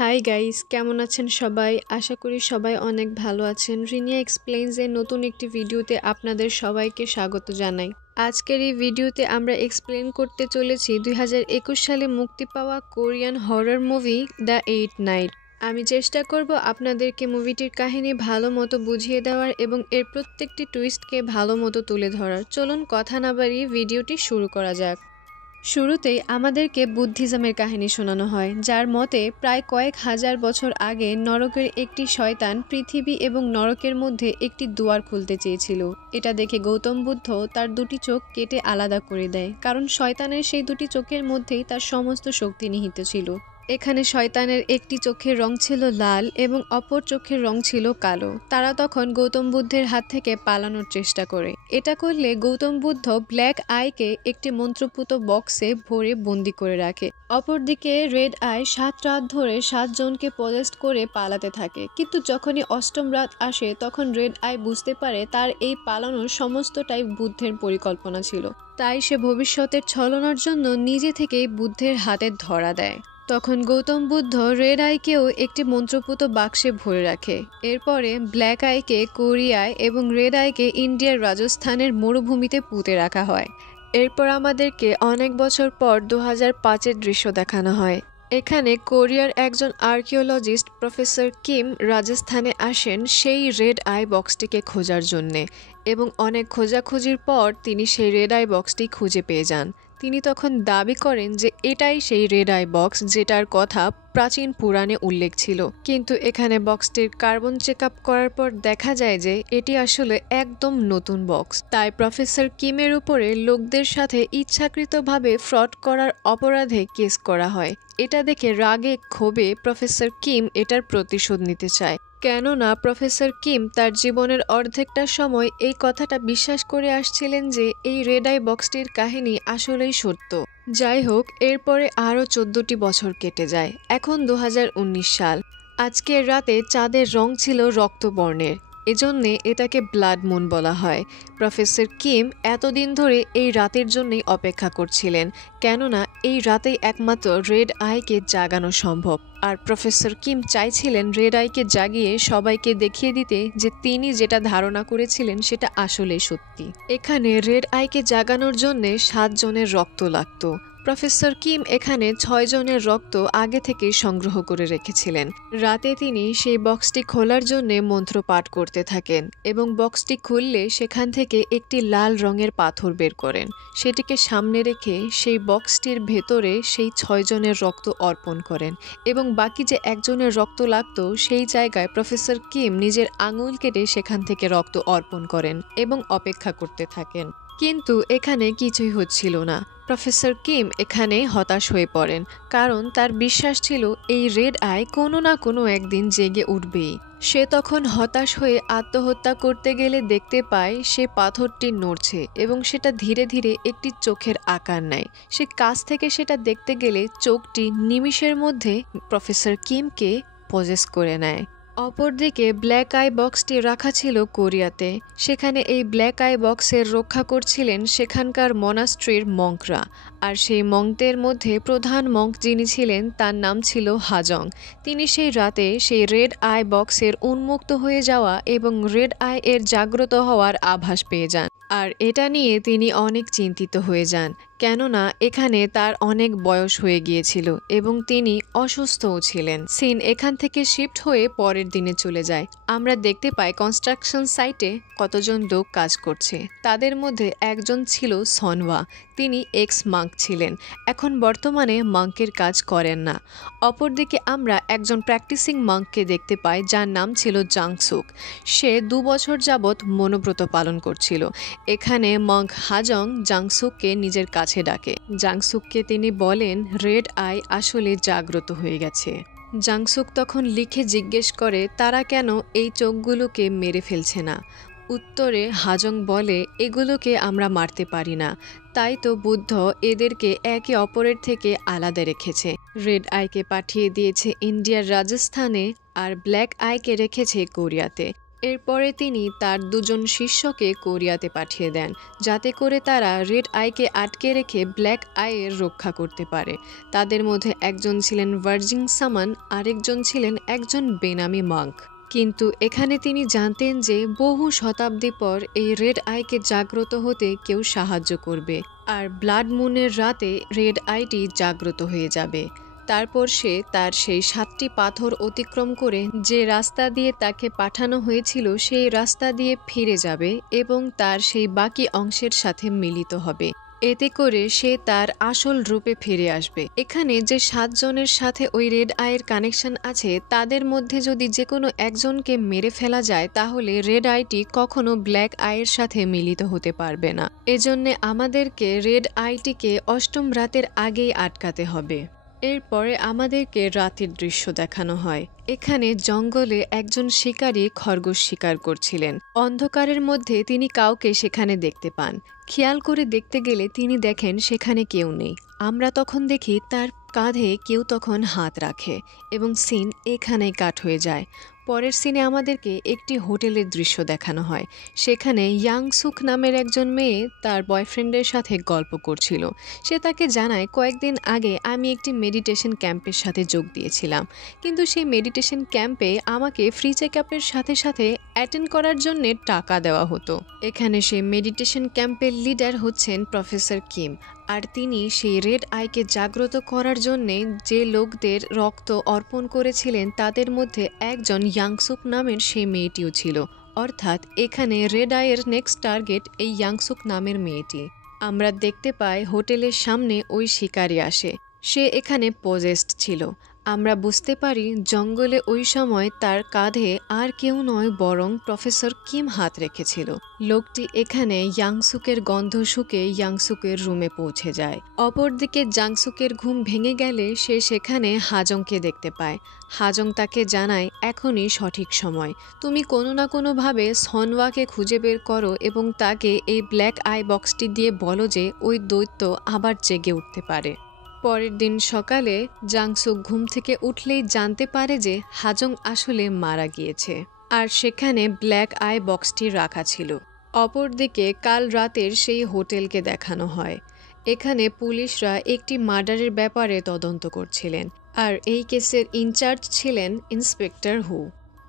Hi guys, কেমন আছেন সবাই? আশা করি সবাই অনেক ভালো আছেন। রিনিয়া এক্সপ্লেইনস এর নতুন একটি ভিডিওতে আপনাদের সবাইকে স্বাগত জানাই। আজকের এই ভিডিওতে আমরা এক্সপ্লেন করতে চলেছি 2021 সালে মুক্তি পাওয়া Korean horror movie the eight night. আমি চেষ্টা করব আপনাদেরকে মুভিটির কাহিনী ভালো মতো বুঝিয়ে দেওয়ার এবং এর প্রত্যেকটি টুইস্টকে ভালো মতো তুলে ধরার। চলুন কথা না বাড়িয়ে ভিডিওটি শুরু করা যাক। শুরুতেই আমাদেরকে বুদ্ধিজমের কাহিনী শোনানো হয়, যার মতে প্রায় কয়েক হাজার বছর আগে নরকের একটি শয়তান পৃথিবী এবং নরকের মধ্যে একটি দুয়ার খুলতে চেয়েছিল। এটা দেখে গৌতম বুদ্ধ তার দুটি চোখ কেটে আলাদা করে দেয়, কারণ শয়তানের সেই দুটি চোখের মধ্যেই তার সমস্ত শক্তি নিহিত ছিল। এখানে শয়তানের একটি চোখের রং ছিল লাল এবং অপর চোখের রং ছিল কালো। তারা তখন গৌতম বুদ্ধের হাত থেকে পালানোর চেষ্টা করে। এটা করলে গৌতম বুদ্ধ ব্ল্যাক আইকে একটি মন্ত্রপুত বক্সে ভরে বন্দি করে রাখে। অপরদিকে রেড আই 7 রাত ধরে 7 জনকে পজেস্ট করে পালাতে থাকে, কিন্তু যখনই অষ্টম রাত আসে তখন রেড আই বুঝতে পারে তার এই পালানোর সমস্তটাই বুদ্ধের পরিকল্পনা ছিল। তাই সে ভবিষ্যতের ছলনার জন্য নিজে থেকেই বুদ্ধের হাতে ধরা দেয়। তখন গৌতম বুদ্ধ রেড আইকেও একটি মন্ত্রপুত বাক্সে ভরে রাখে। এরপরে ব্ল্যাক আইকে কোরিয়ায় এবং রেড আইকে ইন্ডিয়ার রাজস্থানের মরুভূমিতে পুঁতে রাখা হয়। এরপর আমাদেরকে অনেক বছর পর 2005-এর দৃশ্য দেখানো হয়। এখানে কোরিয়ার একজন আর্কিওলজিস্ট প্রফেসর কিম রাজস্থানে আসেন সেই রেড আই বক্সটিকে খোঁজার জন্যে, এবং অনেক খোঁজাখুঁজির পর তিনি সেই রেড আই বক্সটি খুঁজে পেয়ে যান। তিনি তখন দাবি করেন যে এটাই সেই রেড আই বক্স যেটার কথা প্রাচীন পুরাণে উল্লেখ ছিল, কিন্তু এখানে বক্সটির কার্বন চেক আপ করার পর দেখা যায় যে এটি আসলে একদম নতুন বক্স। তাই প্রফেসর কিমের উপরে লোকদের সাথে ইচ্ছাকৃতভাবে ফ্রড করার অপরাধে কেস করা হয়। এটা দেখে রাগে ক্ষোভে প্রফেসর কিম এটার প্রতিশোধ নিতে চায়, কেননা প্রফেসর কিম তার জীবনের অর্ধেকটা সময় এই কথাটা বিশ্বাস করে আসছিলেন যে এই রেড আই বক্সটির কাহিনী আসলেই সত্য। যাই হোক, এরপরে আরও 14টি বছর কেটে যায়। এখন 2019 সাল। আজকের রাতে চাঁদের রং ছিল রক্তবর্ণের, এজন্যে এটাকে ব্লাড মুন বলা হয়। প্রফেসর কিম এতদিন ধরে এই রাতের জন্যই অপেক্ষা করছিলেন, কেননা এই রাতেই একমাত্র রেড আইকে জাগানো সম্ভব। আর প্রফেসর কিম চাইছিলেন রেড আইকে জাগিয়ে সবাইকে দেখিয়ে দিতে যে তিনি যেটা ধারণা করেছিলেন সেটা আসলেই সত্যি। এখানে রেড আইকে জাগানোর জন্য 7 জনের রক্ত লাগতো। প্রফেসর কিম এখানে 6 জনের রক্ত আগে থেকেই সংগ্রহ করে রেখেছিলেন। রাতে তিনি সেই বক্সটি খোলার জন্য মন্ত্র পাঠ করতে থাকেন এবং বক্সটি খুললে সেখান থেকে একটি লাল রঙের পাথর বের করেন। সেটিকে সামনে রেখে সেই বক্সটির ভেতরে সেই 6 জনের রক্ত অর্পণ করেন এবং বাকি যে একজনের রক্ত লাগতো সেই জায়গায় প্রফেসর কিম নিজের আঙুল কেটে সেখান থেকে রক্ত অর্পণ করেন এবং অপেক্ষা করতে থাকেন। কিন্তু এখানে কিছুই হচ্ছিল না। প্রফেসর কিম এখানে হতাশ হয়ে পড়েন, কারণ তার বিশ্বাস ছিল এই রেড আই কোনো না কোনো একদিন জেগে উঠবেই। সে তখন হতাশ হয়ে আত্মহত্যা করতে গেলে দেখতে পায় সে পাথরটি নড়ছে এবং সেটা ধীরে ধীরে একটি চোখের আকার নেয়। সে কাছ থেকে সেটা দেখতে গেলে চোখটি নিমিষের মধ্যে প্রফেসর কিমকে পজেস করে নেয়। অপরদিকে ব্ল্যাক আই বক্সটি রাখা ছিল কোরিয়াতে। সেখানে এই ব্ল্যাক আই বক্সের রক্ষা করছিলেন সেখানকার মনাস্ট্রির মঙ্করা, আর সেই মঙ্কদের মধ্যে প্রধান মঙ্ক যিনি ছিলেন তার নাম ছিল হাজং। তিনি সেই রাতে সেই রেড আই বক্সের উন্মুক্ত হয়ে যাওয়া এবং রেড আই এর জাগ্রত হওয়ার আভাস পেয়ে যান, আর এটা নিয়ে তিনি অনেক চিন্তিত হয়ে যান, কেননা এখানে তার অনেক বয়স হয়ে গিয়েছিল এবং তিনি অসুস্থও ছিলেন। সিন এখান থেকে শিফট হয়ে পরের দিনে চলে যায়। আমরা দেখতে পাই কনস্ট্রাকশন সাইটে কতজন লোক কাজ করছে। তাদের মধ্যে একজন ছিল সনওয়া। তিনি এক্স মাঙ্ক ছিলেন, এখন বর্তমানে মাঙ্কের কাজ করেন না। অপরদিকে আমরা একজন প্র্যাকটিসিং মাঙ্ককে দেখতে পাই যার নাম ছিল জাংসুক। সে 2 বছর যাবৎ মনোব্রত পালন করছিল। এখানে মাঙ্ক হাজং জাংসুককে নিজের কাছে ডাকে। জাংসুককে তিনি বলেন রেড আই আসলে জাগ্রত হয়ে গেছে। জাংসুক তখন লিখে জিজ্ঞেস করে তারা কেন এই চোখগুলোকে মেরে ফেলছে না। উত্তরে হাজং বলে এগুলোকে আমরা মারতে পারি না, তাই তো বুদ্ধ এদেরকে একে অপরের থেকে আলাদা রেখেছে। রেড আইকে পাঠিয়ে দিয়েছে ইন্ডিয়ার রাজস্থানে আর ব্ল্যাক আইকে রেখেছে কোরিয়াতে। এরপরে তিনি তার দুজন শিষ্যকে কোরিয়াতে পাঠিয়ে দেন, যাতে করে তারা রেড আইকে আটকে রেখে ব্ল্যাক আইয়ের রক্ষা করতে পারে। তাদের মধ্যে একজন ছিলেন ভার্জিং সামান, আরেকজন ছিলেন একজন বেনামি মাঙ্ক। কিন্তু এখানে তিনি জানতেন যে বহু শতাব্দী পর এই রেড আইকে জাগ্রত হতে কেউ সাহায্য করবে, আর ব্লাড মুনের রাতে রেড আইটি জাগ্রত হয়ে যাবে। তারপর সে তার সেই 7টি পাথর অতিক্রম করে যে রাস্তা দিয়ে তাকে পাঠানো হয়েছিল সেই রাস্তা দিয়ে ফিরে যাবে এবং তার সেই বাকি অংশের সাথে মিলিত হবে। এতে করে সে তার আসল রূপে ফিরে আসবে। এখানে যে 7 জনের সাথে ওই রেড আইয়ের কানেকশন আছে, তাদের মধ্যে যদি যে কোনো একজনকে মেরে ফেলা যায়, তাহলে রেড আইটি কখনো ব্ল্যাক আইয়ের সাথে মিলিত হতে পারবে না। এজন্যে আমাদেরকে রেড আইটিকে 8ম রাতের আগেই আটকাতে হবে। এরপরে আমাদেরকে রাতের দৃশ্য দেখানো হয়। এখানে জঙ্গলে একজন শিকারী খরগোশ শিকার করছিলেন। অন্ধকারের মধ্যে তিনি কাউকে সেখানে দেখতে পান। খেয়াল করে দেখতে গেলে তিনি দেখেন সেখানে কেউ নেই। আমরা তখন দেখি তার কাঁধে কেউ তখন হাত রাখে এবং সিন এখানেই কাট হয়ে যায়। পরের সিনে আমাদেরকে একটি হোটেলের দৃশ্য দেখানো হয়। সেখানে ইয়াংসুক নামের একজন মেয়ে তার বয়ফ্রেন্ডের সাথে গল্প করছিল। সে তাকে জানায়, কয়েকদিন আগে আমি একটি মেডিটেশন ক্যাম্পের সাথে যোগ দিয়েছিলাম, কিন্তু সেই মেডিটেশন ক্যাম্পে আমাকে ফ্রি চেকআপের সাথে সাথে অ্যাটেন্ড করার জন্য টাকা দেওয়া হতো। এখানে সেই মেডিটেশন ক্যাম্পের লিডার হচ্ছেন প্রফেসর কিম, আর তিনি সেই রেড আইকে জাগ্রত করার জন্যে যে লোকদের রক্ত অর্পণ করেছিলেন তাদের মধ্যে একজন ইয়াংসুক নামের সেই মেয়েটিও ছিল। অর্থাৎ এখানে রেড আইয়ের নেক্সট টার্গেট এই ইয়াংসুক নামের মেয়েটি। আমরা দেখতে পাই হোটেলের সামনে ওই শিকারী আসে। সে এখানে পজেসড ছিল। আমরা বুঝতে পারি জঙ্গলে ওই সময় তার কাঁধে আর কেউ নয় বরং প্রফেসর কিম হাত রেখেছিল। লোকটি এখানে ইয়াংসুকের গন্ধ শুকে ইয়াংসুকের রুমে পৌঁছে যায়। অপরদিকে জাংসুকের ঘুম ভেঙে গেলে সে সেখানে হাজংকে দেখতে পায়। হাজং তাকে জানায়, এখনই সঠিক সময়, তুমি কোনো না কোনোভাবে সনওয়াকে খুঁজে বের করো এবং তাকে এই ব্ল্যাক আই বক্সটি দিয়ে বলো যে ওই দৈত্য আবার জেগে উঠতে পারে। পরের দিন সকালে জাংসুক ঘুম থেকে উঠলেই জানতে পারে যে হাজং আসলে মারা গিয়েছে, আর সেখানে ব্ল্যাক আই বক্সটি রাখা ছিল। অপরদিকে কাল রাতের সেই হোটেলকে দেখানো হয়। এখানে পুলিশরা একটি মার্ডারের ব্যাপারে তদন্ত করছিলেন, আর এই কেসের ইনচার্জ ছিলেন ইন্সপেক্টর হু।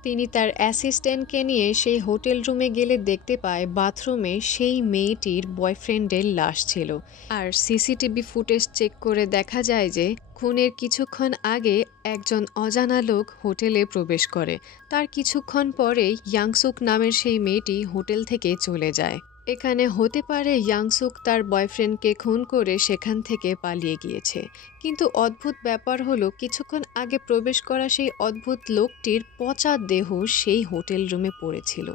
তিনি তার অ্যাসিস্ট্যান্টকে নিয়ে সেই হোটেল রুমে গেলে দেখতে পায় বাথরুমে সেই মেয়েটির বয়ফ্রেন্ডের লাশ ছিল। আর সিসিটিভি ফুটেজ চেক করে দেখা যায় যে খুনের কিছুক্ষণ আগে একজন অজানা লোক হোটেলে প্রবেশ করে। তার কিছুক্ষণ পরেই ইয়াংসুক নামের সেই মেয়েটি হোটেল থেকে চলে যায়। এখানে হতে পারে ইয়াংসুক তার বয়ফ্রেন্ডকে খুন করে সেখান থেকে পালিয়ে গিয়েছে। কিন্তু অদ্ভুত ব্যাপার হলো, কিছুক্ষণ আগে প্রবেশ করা সেই অদ্ভুত লোকটির পচা দেহ সেই হোটেল রুমে পড়েছিল।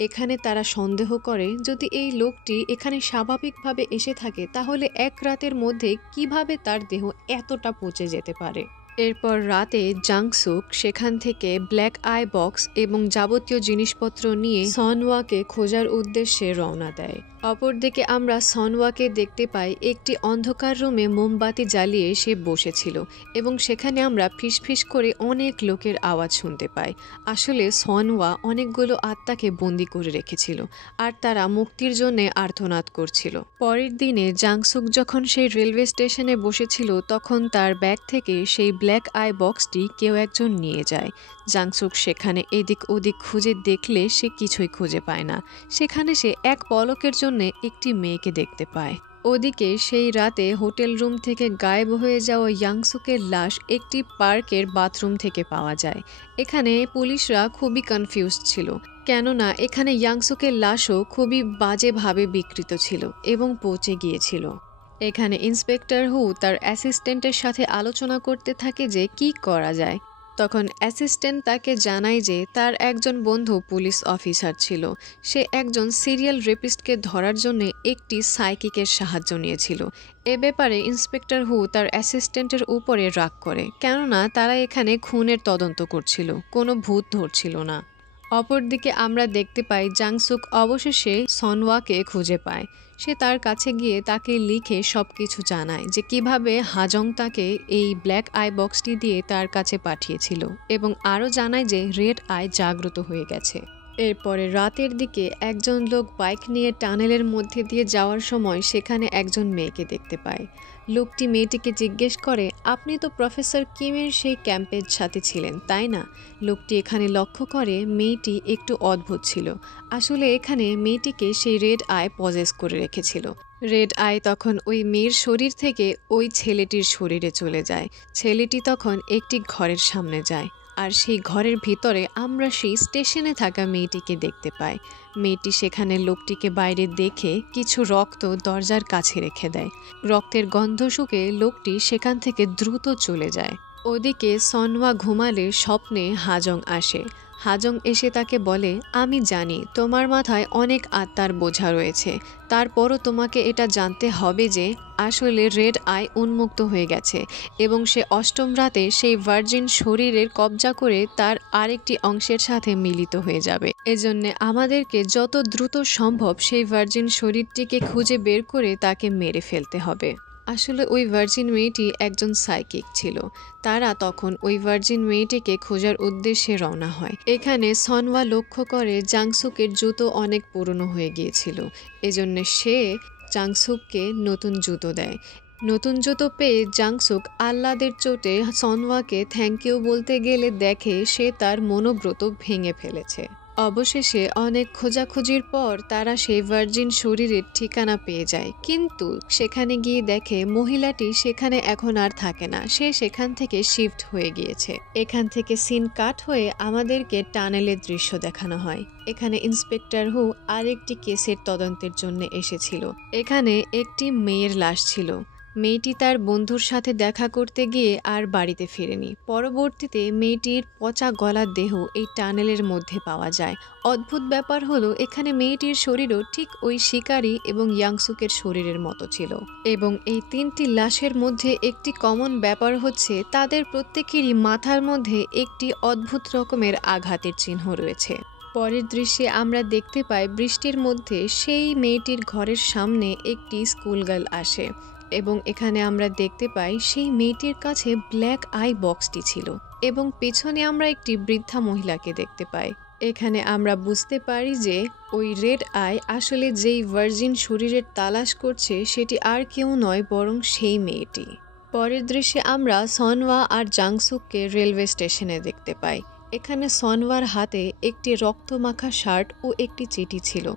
এখানে তারা সন্দেহ করে, যদি এই লোকটি এখানে স্বাভাবিকভাবে এসে থাকে তাহলে এক রাতের মধ্যে কিভাবে তার দেহ এতটা পচে যেতে পারে। এরপর রাতে জাংসুক সেখান থেকে ব্ল্যাক আই বক্স এবং যাবতীয় জিনিসপত্র নিয়ে সনওয়াকে খোঁজার উদ্দেশ্যে রওনা দেয়। অপরদিকে আমরা সনওয়াকে দেখতে পাই একটি অন্ধকার রুমে মোমবাতি জ্বালিয়ে সে বসেছিল এবং সেখানে আমরা ফিসফিস করে অনেক লোকের আওয়াজ শুনতে পাই। আসলে সনওয়া অনেকগুলো আত্মাকে বন্দি করে রেখেছিল আর তারা মুক্তির জন্য আর্তনাদ করছিল। পরের দিনে জাংসুক যখন সেই রেলওয়ে স্টেশনে বসেছিল তখন তার ব্যাগ থেকে সেই ব্ল্যাক আই বক্সটি কেউ একজন নিয়ে যায়। জাংসুক সেখানে এদিক ওদিক খুঁজে দেখলে সে কিছুই খুঁজে পায় না। সেখানে সে এক পলকের জন্য একটি মেয়েকে দেখতে পায়। ওদিকে সেই রাতে হোটেল রুম থেকে গায়েব হয়ে যাওয়া ইয়াংসুকের লাশ একটি পার্কের বাথরুম থেকে পাওয়া যায়। এখানে পুলিশরা খুবই কনফিউজ ছিল, কেননা এখানে ইয়াংসুকের লাশও খুবই বাজেভাবে বিকৃত ছিল এবং পচে গিয়েছিল। এখানে ইন্সপেক্টর হু তার অ্যাসিস্ট্যান্টের সাথে আলোচনা করতে থাকে যে কি করা যায়। তখন অ্যাসিস্ট্যান্ট তাকে জানায় যে তার একজন বন্ধু পুলিশ অফিসার ছিল। সে একজন সিরিয়াল রেপিস্টকে ধরার জন্য একটি সাইকিকের সাহায্য নিয়েছিল। এ ব্যাপারে ইন্সপেক্টর হু তার অ্যাসিস্ট্যান্টের উপরে রাগ করে, কেননা তারা এখানে খুনের তদন্ত করছিল, কোনো ভূত ধরছিল না। অপরদিকে আমরা দেখতে পাই জাংসুক অবশেষে সনওয়াকে খুঁজে পায়। সে তার কাছে গিয়ে তাকে লিখে সবকিছু জানায় যে কিভাবে হাজং তাকে এই ব্ল্যাক আই বক্সটি দিয়ে তার কাছে পাঠিয়েছিল এবং আরও জানায় যে রেড আই জাগ্রত হয়ে গেছে। এরপরে রাতের দিকে একজন লোক বাইক নিয়ে টানেলের মধ্যে দিয়ে যাওয়ার সময় সেখানে একজন মেয়েকে দেখতে পায়। লোকটি মেয়েটিকে জিজ্ঞেস করে, আপনি তো প্রফেসর কিমের সেই ক্যাম্পের সাথে ছিলেন, তাই না? লোকটি এখানে লক্ষ্য করে মেয়েটি একটু অদ্ভুত ছিল। আসলে এখানে মেয়েটিকে সেই রেড আই পজেস করে রেখেছিল। রেড আই তখন ওই মেয়ের শরীর থেকে ওই ছেলেটির শরীরে চলে যায়। ছেলেটি তখন একটি ঘরের সামনে যায়, আর সেই ঘরের ভিতরে আমরা সেই স্টেশনে থাকা মেয়েটিকে দেখতে পাই। মেয়েটি সেখানে লোকটিকে বাইরে দেখে কিছু রক্ত দরজার কাছে রেখে দেয়। রক্তের গন্ধ শুকে লোকটি সেখান থেকে দ্রুত চলে যায়। ওদিকে সনওয়া ঘুমালে স্বপ্নে হাজং আসে। হাজং এসে তাকে বলে, আমি জানি তোমার মাথায় অনেক আত্মার বোঝা রয়েছে, তারপরও তোমাকে এটা জানতে হবে যে আসলে রেড আই উন্মুক্ত হয়ে গেছে এবং সে অষ্টম রাতে সেই ভার্জিন শরীরের কবজা করে তার আরেকটি অংশের সাথে মিলিত হয়ে যাবে। এজন্য আমাদেরকে যত দ্রুত সম্ভব সেই ভার্জিন শরীরটিকে খুঁজে বের করে তাকে মেরে ফেলতে হবে। আসলে ওই ভার্জিন মেয়েটি একজন সাইকিক ছিল। তারা তখন ওই ভার্জিন মেয়েটিকে খোঁজার উদ্দেশ্যে রওনা হয়। এখানে সনওয়া লক্ষ্য করে জাংসুকের জুতো অনেক পুরনো হয়ে গিয়েছিল, এজন্য সে জাংসুককে নতুন জুতো দেয়। নতুন জুতো পেয়ে জাংসুক আহ্লাদের চোটে সনওয়াকে থ্যাংক ইউ বলতে গেলে দেখে সে তার মনোব্রত ভেঙে ফেলেছে। অবশেষে অনেক খোঁজাখুঁজির পর তারা সেই ভার্জিন শরীরের ঠিকানা পেয়ে যায়, কিন্তু সেখানে গিয়ে দেখে মহিলাটি সেখানে এখন আর থাকে না, সে সেখান থেকে শিফট হয়ে গিয়েছে। এখান থেকে সিন কাট হয়ে আমাদেরকে টানেলের দৃশ্য দেখানো হয়। এখানে ইন্সপেক্টর হু আরেকটি কেসের তদন্তের জন্য এসেছিল। এখানে একটি মেয়ের লাশ ছিল। মেয়েটি তার বন্ধুর সাথে দেখা করতে গিয়ে আর বাড়িতে ফেরেনি। পরবর্তীতে মেয়েটির পচা গলার দেহ এই টানেলের মধ্যে পাওয়া যায়। অদ্ভুত ব্যাপার হলো এখানে মেয়েটির শরীরও ঠিক ওই শিকারী এবং ইয়াংসুকের শরীরের মতো ছিল। এবং এই তিনটি লাশের মধ্যে একটি কমন ব্যাপার হচ্ছে তাদের প্রত্যেকেরই মাথার মধ্যে একটি অদ্ভুত রকমের আঘাতের চিহ্ন রয়েছে। পরের দৃশ্যে আমরা দেখতে পাই বৃষ্টির মধ্যে সেই মেয়েটির ঘরের সামনে একটি স্কুল গার্ল আসে এবং এখানে আমরা দেখতে পাই সেই মেয়েটির কাছে ব্ল্যাক আই বক্সটি ছিল এবং পেছনে আমরা একটি বৃদ্ধা মহিলাকে দেখতে পাই। এখানে আমরা বুঝতে পারি যে ওই রেড আই আসলে যেই ভার্জিন শরীরের তালাশ করছে সেটি আর কেউ নয় বরং সেই মেয়েটি। পরের দৃশ্যে আমরা সনওয়া আর জাংসুককে রেলওয়ে স্টেশনে দেখতে পাই। এখানে সনওয়ার হাতে একটি রক্তমাখা শার্ট ও একটি চিঠি ছিল।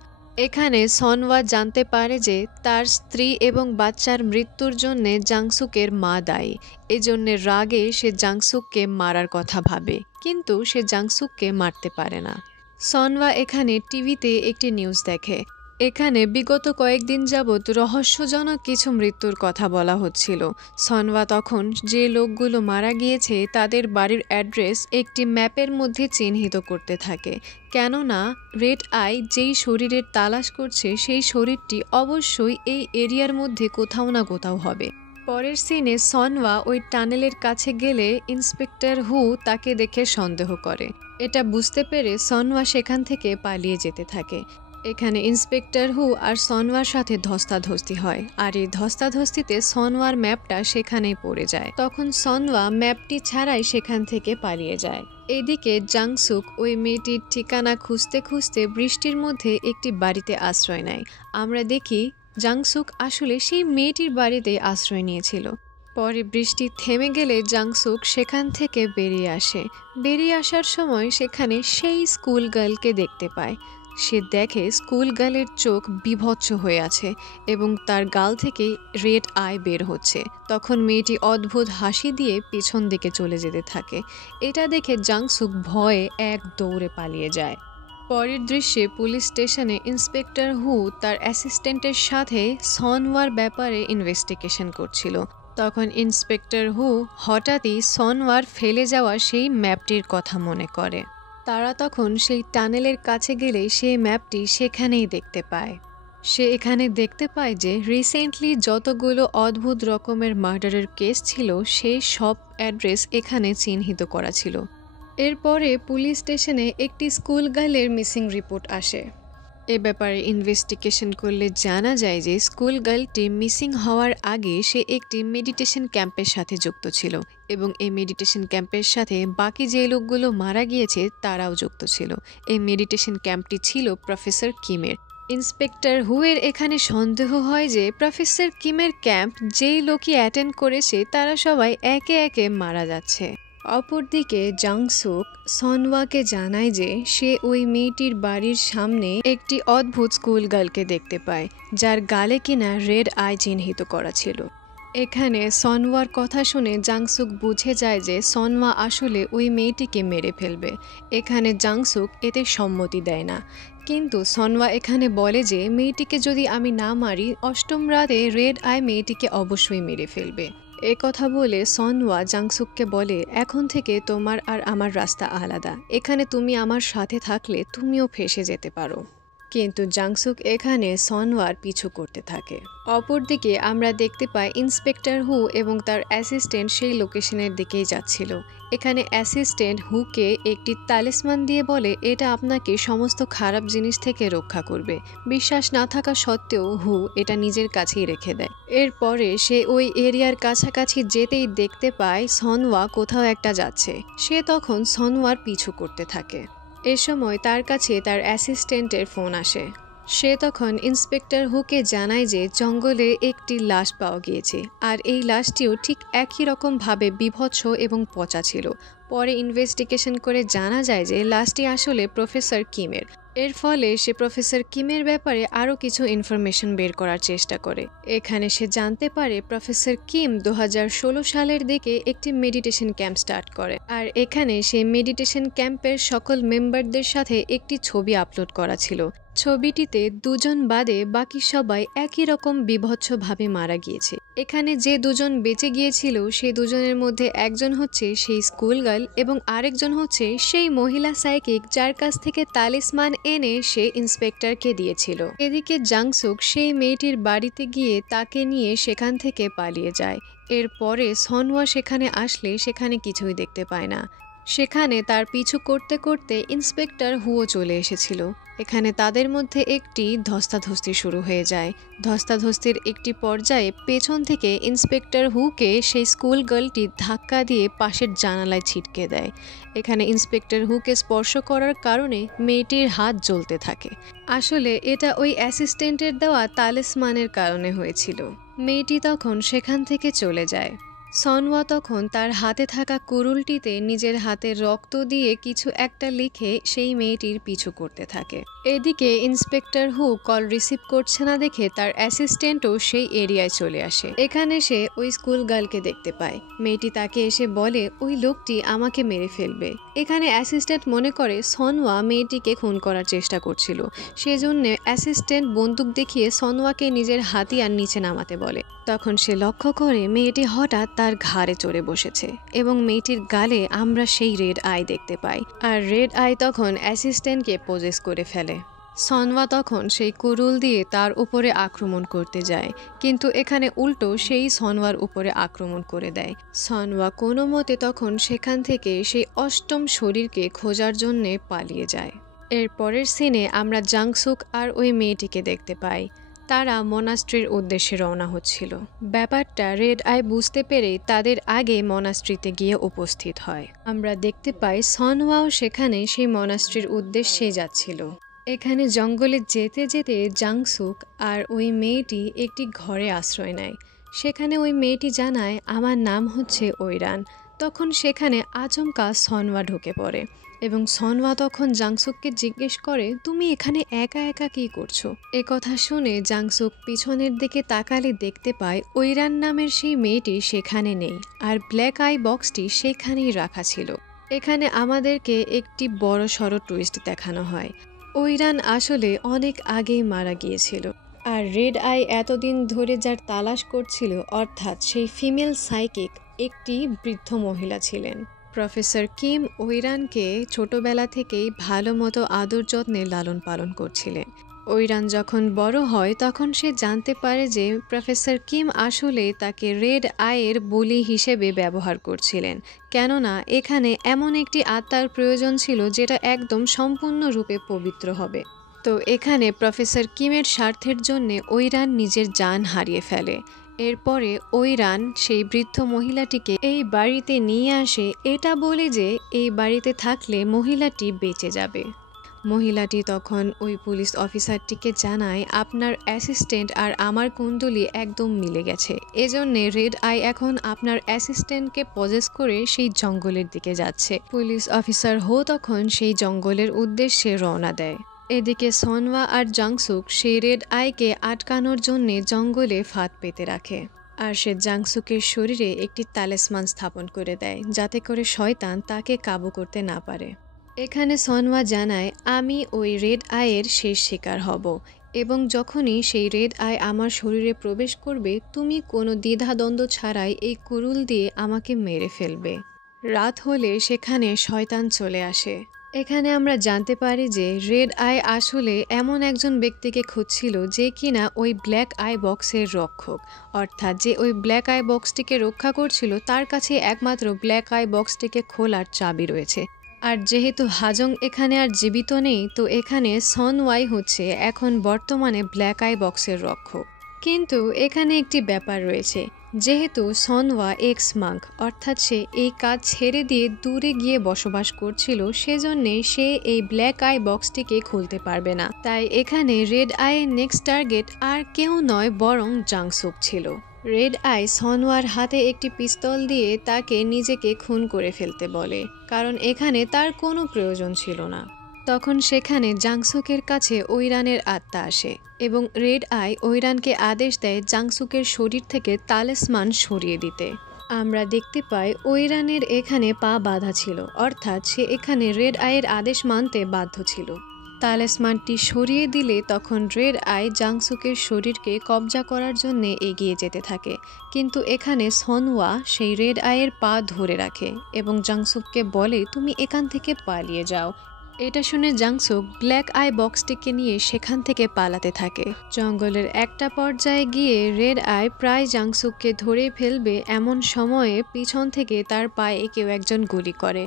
এখানে সনওয়া জানতে পারে যে তার স্ত্রী এবং বাচ্চার মৃত্যুর জন্যে জাংসুকের মা দায়ী। এজন্য রাগে সে জাংসুককে মারার কথা ভাবে, কিন্তু সে জাংসুককে মারতে পারে না। সনওয়া এখানে টিভিতে একটি নিউজ দেখে। এখানে বিগত কয়েকদিন যাবৎ রহস্যজনক কিছু মৃত্যুর কথা বলা হচ্ছিল। সনওয়া তখন যে লোকগুলো মারা গিয়েছে তাদের বাড়ির অ্যাড্রেস একটি ম্যাপের মধ্যে চিহ্নিত করতে থাকে, কেননা রেড আই যেই শরীরের তালাশ করছে সেই শরীরটি অবশ্যই এই এরিয়ার মধ্যে কোথাও না কোথাও হবে। পরের সিনে সনওয়া ওই টানেলের কাছে গেলে ইন্সপেক্টর হু তাকে দেখে সন্দেহ করে। এটা বুঝতে পেরে সনওয়া সেখান থেকে পালিয়ে যেতে থাকে। এখানে ইন্সপেক্টর হু আর সনওয়ার সাথে ধস্তাধস্তি হয়, আর এই ধস্তাধস্তিতে সনওয়ার ম্যাপটা সেখানেই পড়ে যায়। তখন সনওয়া ম্যাপটি ছাড়াই সেখান থেকে পালিয়ে যায়। এদিকে জাংসুক ওই মেয়েটির ঠিকানা খুঁজতে খুঁজতে বৃষ্টির মধ্যে একটি বাড়িতে আশ্রয় নেয়। আমরা দেখি জাংসুক আসলে সেই মেয়েটির বাড়িতে আশ্রয় নিয়েছিল। পরে বৃষ্টি থেমে গেলে জাংসুক সেখান থেকে বেরিয়ে আসে। বেরিয়ে আসার সময় সেখানে সেই স্কুল গার্লকে দেখতে পায়। সে দেখে স্কুল গার্লের চোখ বিভৎস হয়ে আছে এবং তার গাল থেকে রেড আই বের হচ্ছে। তখন মেয়েটি অদ্ভুত হাসি দিয়ে পিছন দিকে চলে যেতে থাকে। এটা দেখে জাংসুক ভয়ে এক দৌড়ে পালিয়ে যায়। পরের দৃশ্যে পুলিশ স্টেশনে ইন্সপেক্টর হু তার অ্যাসিস্ট্যান্টের সাথে সনওয়ার ব্যাপারে ইনভেস্টিগেশন করছিল। তখন ইন্সপেক্টর হু হঠাৎই সনওয়ার ফেলে যাওয়া সেই ম্যাপটির কথা মনে করে। তারা তখন সেই টানেলের কাছে গেলে সেই ম্যাপটি সেখানেই দেখতে পায়। সে এখানে দেখতে পায় যে রিসেন্টলি যতগুলো অদ্ভুত রকমের মার্ডারের কেস ছিল সেই সব অ্যাড্রেস এখানে চিহ্নিত করা ছিল। এরপরে পুলিশ স্টেশনে একটি স্কুল গার্লের মিসিং রিপোর্ট আসে। এ ব্যাপারে ইনভেস্টিগেশন করলে জানা যায় যে স্কুল গার্লটি মিসিং হওয়ার আগে সে একটি মেডিটেশন ক্যাম্পের সাথে যুক্ত ছিল এবং এই মেডিটেশন ক্যাম্পের সাথে বাকি যে লোকগুলো মারা গিয়েছে তারাও যুক্ত ছিল। এই মেডিটেশন ক্যাম্পটি ছিল প্রফেসর কিমের। ইন্সপেক্টর হুয়ের এখানে সন্দেহ হয় যে প্রফেসর কিমের ক্যাম্প যেই লোকই অ্যাটেন্ড করেছে তারা সবাই একে একে মারা যাচ্ছে। অপরদিকে জাংসুক সনওয়াকে জানায় যে সে ওই মেয়েটির বাড়ির সামনে একটি অদ্ভুত স্কুল গার্লকে দেখতে পায় যার গালে কিনা রেড আই চিহ্নিত করা ছিল। এখানে সনওয়ার কথা শুনে জাংসুক বুঝে যায় যে সনওয়া আসলে ওই মেয়েটিকে মেরে ফেলবে। এখানে জাংসুক এতে সম্মতি দেয় না, কিন্তু সনওয়া এখানে বলে যে মেয়েটিকে যদি আমি না মারি অষ্টম রাতে রেড আই মেয়েটিকে অবশ্যই মেরে ফেলবে। এ কথা বলে সনওয়া জাংসুককে বলে, এখন থেকে তোমার আর আমার রাস্তা আলাদা, এখানে তুমি আমার সাথে থাকলে তুমিও ফেঁসে যেতে পারো। কিন্তু জাংসুক এখানে সনওয়ার পিছু করতে থাকে। অপরদিকে আমরা দেখতে পাই ইন্সপেক্টর হু এবং তার অ্যাসিস্ট্যান্ট সেই লোকেশনের দিকেই যাচ্ছিল। এখানে অ্যাসিস্ট্যান্ট হুকে একটি তালিসমান দিয়ে বলে এটা আপনাকে সমস্ত খারাপ জিনিস থেকে রক্ষা করবে। বিশ্বাস না থাকা সত্ত্বেও হু এটা নিজের কাছেই রেখে দেয়। এরপরে সে ওই এরিয়ার কাছাকাছি যেতেই দেখতে পায় সনওয়া কোথাও একটা যাচ্ছে। সে তখন সনওয়ার পিছু করতে থাকে। এ সময় তার কাছে তার অ্যাসিস্ট্যান্টের ফোন আসে। সে তখন ইন্সপেক্টর হুকে জানায় যে জঙ্গলে একটি লাশ পাওয়া গিয়েছে আর এই লাশটিও ঠিক একই রকমভাবে বিভৎস এবং পচা ছিল। পরে ইনভেস্টিগেশন করে জানা যায় যে লাশটি আসলে প্রফেসর কিমের। এর ফলে সে প্রফেসর কিমের ব্যাপারে আরও কিছু ইনফরমেশন বের করার চেষ্টা করে। এখানে সে জানতে পারে প্রফেসর কিম 2016 সালের দিকে একটি মেডিটেশন ক্যাম্প স্টার্ট করে আর এখানে সে মেডিটেশন ক্যাম্পের সকল মেম্বারদের সাথে একটি ছবি আপলোড করা ছিল। ছবিটিতে দুজন বাদে বাকি সবাই একই রকম বিভৎসভাবে মারা গিয়েছে। এখানে যে দুজন বেঁচে গিয়েছিল সেই দুজনের মধ্যে একজন হচ্ছে সেই স্কুল গার্ল এবং আরেকজন হচ্ছে সেই মহিলা সাইকিক যার কাছ থেকে তালিসমান এনে সে ইন্সপেক্টরকে দিয়েছিল। এদিকে জাংসুক সেই মেয়েটির বাড়িতে গিয়ে তাকে নিয়ে সেখান থেকে পালিয়ে যায়। এরপরে সনওয়া সেখানে আসলে সেখানে কিছুই দেখতে পায় না। সেখানে তার পিছু করতে করতে ইন্সপেক্টর হুও চলে এসেছিল। এখানে তাদের মধ্যে একটি ধস্তাধস্তি শুরু হয়ে যায়। ধস্তাধস্তির একটি পর্যায়ে পেছন থেকে ইন্সপেক্টর হুকে সেই স্কুল গার্লটি ধাক্কা দিয়ে পাশের জানালায় ছিটকে দেয়। এখানে ইন্সপেক্টর হুকে স্পর্শ করার কারণে মেয়েটির হাত জ্বলতে থাকে। আসলে এটা ওই অ্যাসিস্ট্যান্টের দেওয়া তালিসমানের কারণে হয়েছিল। মেয়েটি তখন সেখান থেকে চলে যায়। সনওয়া তখন তার হাতে থাকা কুড়ুলটিতে নিজের হাতের রক্ত দিয়ে কিছু একটা লিখে সেই মেয়েটির পিছু করতে থাকে। এদিকে ইন্সপেক্টর হু কল রিসিভ করছে না দেখে তার অ্যাসিস্ট্যান্টও সেই এরিয়ায় চলে আসে। এখানে সে ওই স্কুল গার্লকে দেখতে পায়। মেয়েটি তাকে এসে বলে ওই লোকটি আমাকে মেরে ফেলবে। এখানে অ্যাসিস্ট্যান্ট মনে করে সনওয়া মেয়েটিকে খুন করার চেষ্টা করছিল, সেজন্য অ্যাসিস্ট্যান্ট বন্দুক দেখিয়ে সনওয়াকে নিজের হাতিয়ার নিচে নামাতে বলে। তখন সে লক্ষ্য করে মেয়েটি হঠাৎ তার ঘাড়ে চড়ে বসেছে এবং মেয়েটির গালে আমরা সেই রেড আই দেখতে পাই। আর রেড আই তখন অ্যাসিস্ট্যান্টকে পজেস করে ফেলে। সনওয়া তখন সেই কুড়ুল দিয়ে তার উপরে আক্রমণ করতে যায়, কিন্তু এখানে উল্টো সেই সনওয়ার উপরে আক্রমণ করে দেয়। সনওয়া কোনো মতে তখন সেখান থেকে সেই অষ্টম শরীরকে খোঁজার জন্যে পালিয়ে যায়। এর পরের সিনে আমরা জাংসুক আর ওই মেয়েটিকে দেখতে পাই। তারা মনাস্ট্রির উদ্দেশ্যে রওনা হচ্ছিল। ব্যাপারটা রেড আই বুঝতে পেরেই তাদের আগে মনাস্ট্রিতে গিয়ে উপস্থিত হয়। আমরা দেখতে পাই সনওয়াও সেখানে সেই মনাস্ট্রির উদ্দেশ্যে যাচ্ছিল। এখানে জঙ্গলে যেতে যেতে জাংসুক আর ওই মেয়েটি একটি ঘরে আশ্রয় নেয়। সেখানে ওই মেয়েটি জানায় আমার নাম হচ্ছে ওইরান। তখন সেখানে আচমকা সনওয়া ঢুকে পড়ে এবং সনওয়া তখন জাংসুককে জিজ্ঞেস করে তুমি এখানে একা একা কি করছো। এ কথা শুনে জাংসুক পিছনের দিকে তাকালে দেখতে পায় ওইরান নামের সেই মেয়েটি সেখানে নেই আর ব্ল্যাক আই বক্সটি সেখানেই রাখা ছিল। এখানে আমাদেরকে একটি বড় সড়ো টুইস্ট দেখানো হয়। ওইরান আসলে অনেক আগেই মারা গিয়েছিল আর রেড আই এতদিন ধরে যার তালাশ করছিল অর্থাৎ সেই ফিমেল সাইকিক একটি বৃদ্ধ মহিলা ছিলেন। প্রফেসর কিম ওইরানকে ছোটবেলা থেকেই ভালো মতো আদর যত্নে লালন পালন করছিলেন। ওইরান যখন বড় হয় তখন সে জানতে পারে যে প্রফেসর কিম আসলে তাকে রেড আইয়ের বলি হিসেবে ব্যবহার করছিলেন, কেননা এখানে এমন একটি আত্মার প্রয়োজন ছিল যেটা একদম সম্পূর্ণরূপে পবিত্র হবে। তো এখানে প্রফেসর কিমের স্বার্থের জন্য ওইরান নিজের জান হারিয়ে ফেলে। এরপরে ওইরান সেই বৃদ্ধ মহিলাটিকে এই বাড়িতে নিয়ে আসে এটা বলে যে এই বাড়িতে থাকলে মহিলাটি বেঁচে যাবে। মহিলাটি তখন ওই পুলিশ অফিসারটিকে জানায়, আপনার অ্যাসিস্ট্যান্ট আর আমার কুণ্ডলী একদম মিলে গেছে, এজন্যে রেড আই এখন আপনার অ্যাসিস্ট্যান্টকে পজেস করে সেই জঙ্গলের দিকে যাচ্ছে। পুলিশ অফিসার হো তখন সেই জঙ্গলের উদ্দেশ্যে রওনা দেয়। এদিকে সনওয়া আর জাংসুক সেই রেড আইকে আটকানোর জন্য জঙ্গলে ফাঁদ পেতে রাখে, আর সে জাংসুকের শরীরে একটি তালিসমান স্থাপন করে দেয় যাতে করে শয়তান তাকে কাবু করতে না পারে। এখানে সনওয়া জানায়, আমি ওই রেড আইয়ের শেষ শিকার হব এবং যখনই সেই রেড আই আমার শরীরে প্রবেশ করবে তুমি কোনো দ্বিধাদ্বন্দ্ব ছাড়াই এই কুরুল দিয়ে আমাকে মেরে ফেলবে। রাত হলে সেখানে শয়তান চলে আসে। এখানে আমরা জানতে পারি যে রেড আই আসলে এমন একজন ব্যক্তিকে খুঁজছিল যে কিনা ওই ব্ল্যাক আই বক্সের রক্ষক, অর্থাৎ যে ওই ব্ল্যাক আই বক্সটিকে রক্ষা করছিল তার কাছে একমাত্র ব্ল্যাক আই বক্সটিকে খোলার চাবি রয়েছে। আর যেহেতু হাজং এখানে আর জীবিত নেই, তো এখানে সনওয়াই হচ্ছে এখন বর্তমানে ব্ল্যাক আই বক্সের রক্ষক। কিন্তু এখানে একটি ব্যাপার রয়েছে, যেহেতু সনওয়া এক্স মাঙ্ক, অর্থাৎ সে এই কাজ ছেড়ে দিয়ে দূরে গিয়ে বসবাস করছিল, সেজন্যে সে এই ব্ল্যাক আই বক্সটিকে খুলতে পারবে না। তাই এখানে রেড আইয়ের নেক্সট টার্গেট আর কেউ নয় বরং জাংসুক ছিল। রেড আই সনওয়ার হাতে একটি পিস্তল দিয়ে তাকে নিজেকে খুন করে ফেলতে বলে, কারণ এখানে তার কোনো প্রয়োজন ছিল না। তখন সেখানে জাংসুকের কাছে ওইরানের আত্মা আসে এবং রেড আই ওইরানকে আদেশ দেয় জাংসুকের শরীর থেকে তালিসমান সরিয়ে দিতে। আমরা দেখতে পাই ওইরানের এখানে পা বাঁধা ছিল, অর্থাৎ সে এখানে রেড আইয়ের আদেশ মানতে বাধ্য ছিল। তালিসমানটি সরিয়ে দিলে তখন রেড আই জাংসুকের শরীরকে কবজা করার জন্য এগিয়ে যেতে থাকে, কিন্তু এখানে সনওয়া সেই রেড আইয়ের পা ধরে রাখে এবং জাংসুককে বলে তুমি এখান থেকে পালিয়ে যাও। এটা শুনে জাংসুক ব্ল্যাক আই বক্সটিকে নিয়ে সেখান থেকে পালাতে থাকে। জঙ্গলের একটা পর্যায়ে গিয়ে রেড আই প্রায় জাংসুককে ধরে ফেলবে, এমন সময়ে পিছন থেকে তার পায়ে কেউ একজন গুলি করে।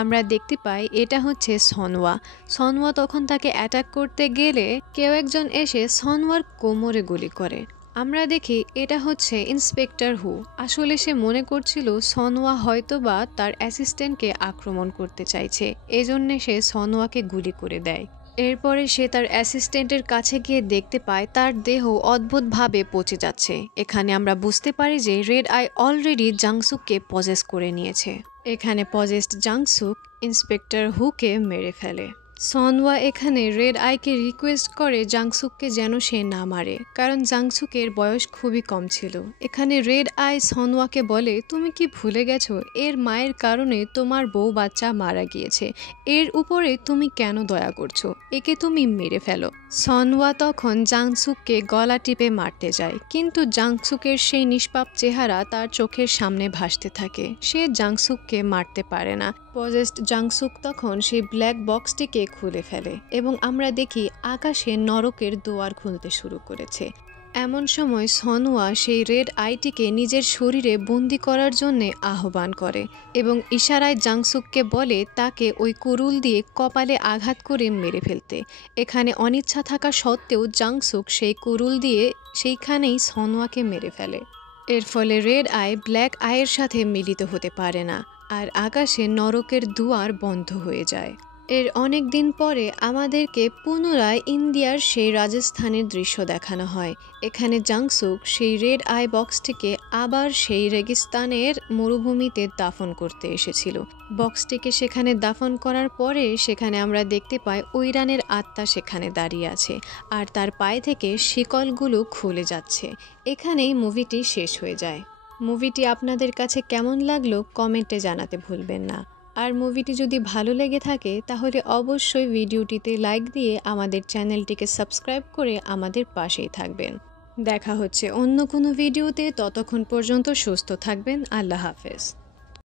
আমরা দেখতে পাই এটা হচ্ছে সনওয়া। সনওয়া তখন তাকে অ্যাটাক করতে গেলে কেউ একজন এসে সনওয়ার কোমরে গুলি করে। আমরা দেখি এটা হচ্ছে ইন্সপেক্টর হু। আসলে সে মনে করছিল সনওয়া হয়তোবা তার অ্যাসিস্ট্যান্টকে আক্রমণ করতে চাইছে, এজন্যে সে সনওয়াকে গুলি করে দেয়। এরপরে সে তার অ্যাসিস্ট্যান্টের কাছে গিয়ে দেখতে পায় তার দেহ অদ্ভুতভাবে পচে যাচ্ছে। এখানে আমরা বুঝতে পারি যে রেড আই অলরেডি জাংসুককে পজেস করে নিয়েছে। এখানে পজেসড জাংসুক ইন্সপেক্টর হুকে মেরে ফেলে। সনওয়া এখানে রেড আইকে রিকোয়েস্ট করে জাংসুককে যেন সে না মারে, কারণ জাংসুকের বয়স খুবই কম ছিল। এখানে রেড আই সনওয়াকে বলে তুমি কি ভুলে গেছো এর মায়ের কারণে তোমার বউ বাচ্চা মারা গিয়েছে, এর উপরে তুমি কেন দয়া করছো, একে তুমি মেরে ফেলো। সনওয়া তখন জাংসুককে গলা টিপে মারতে যায়, কিন্তু জাংসুকের সেই নিষ্পাপ চেহারা তার চোখের সামনে ভাসতে থাকে। সে জাংসুককে মারতে পারে না। পজেসড জাংসুক তখন সেই ব্ল্যাক বক্সটিকে খুলে ফেলে এবং আমরা দেখি আকাশে নরকের দুয়ার খুলতে শুরু করেছে। এমন সময় সনওয়া সেই রেড আইটিকে নিজের শরীরে বন্দি করার জন্য আহ্বান করে এবং ইশারায় জাংসুককে বলে তাকে ওই কুরুল দিয়ে কপালে আঘাত করে মেরে ফেলতে। এখানে অনিচ্ছা থাকা সত্ত্বেও জাংসুক সেই কুরুল দিয়ে সেইখানেই সনওয়াকে মেরে ফেলে। এর ফলে রেড আই ব্ল্যাক আইয়ের সাথে মিলিত হতে পারে না, আর আকাশে নরকের দুয়ার বন্ধ হয়ে যায়। এর অনেক দিন পরে আমাদেরকে পুনরায় ইন্ডিয়ার সেই রাজস্থানের দৃশ্য দেখানো হয়। এখানে জাংসুক সেই রেড আই বক্সটিকে আবার সেই রেগিস্তানের মরুভূমিতে দাফন করতে এসেছিল। বক্সটিকে সেখানে দাফন করার পরে সেখানে আমরা দেখতে পাই ওইরানের আত্মা সেখানে দাঁড়িয়ে আছে, আর তার পায়ে থেকে শিকলগুলো খুলে যাচ্ছে। এখানেই মুভিটি শেষ হয়ে যায়। মুভিটি আপনাদের কাছে কেমন লাগলো কমেন্টে জানাতে ভুলবেন না। আর মুভিটি যদি ভালো লেগে থাকে তাহলে অবশ্যই ভিডিওটিতে লাইক দিয়ে আমাদের চ্যানেলটিকে সাবস্ক্রাইব করে আমাদের পাশেই থাকবেন। দেখা হচ্ছে অন্য কোনো ভিডিওতে, ততক্ষণ পর্যন্ত সুস্থ থাকবেন। আল্লাহ হাফেজ।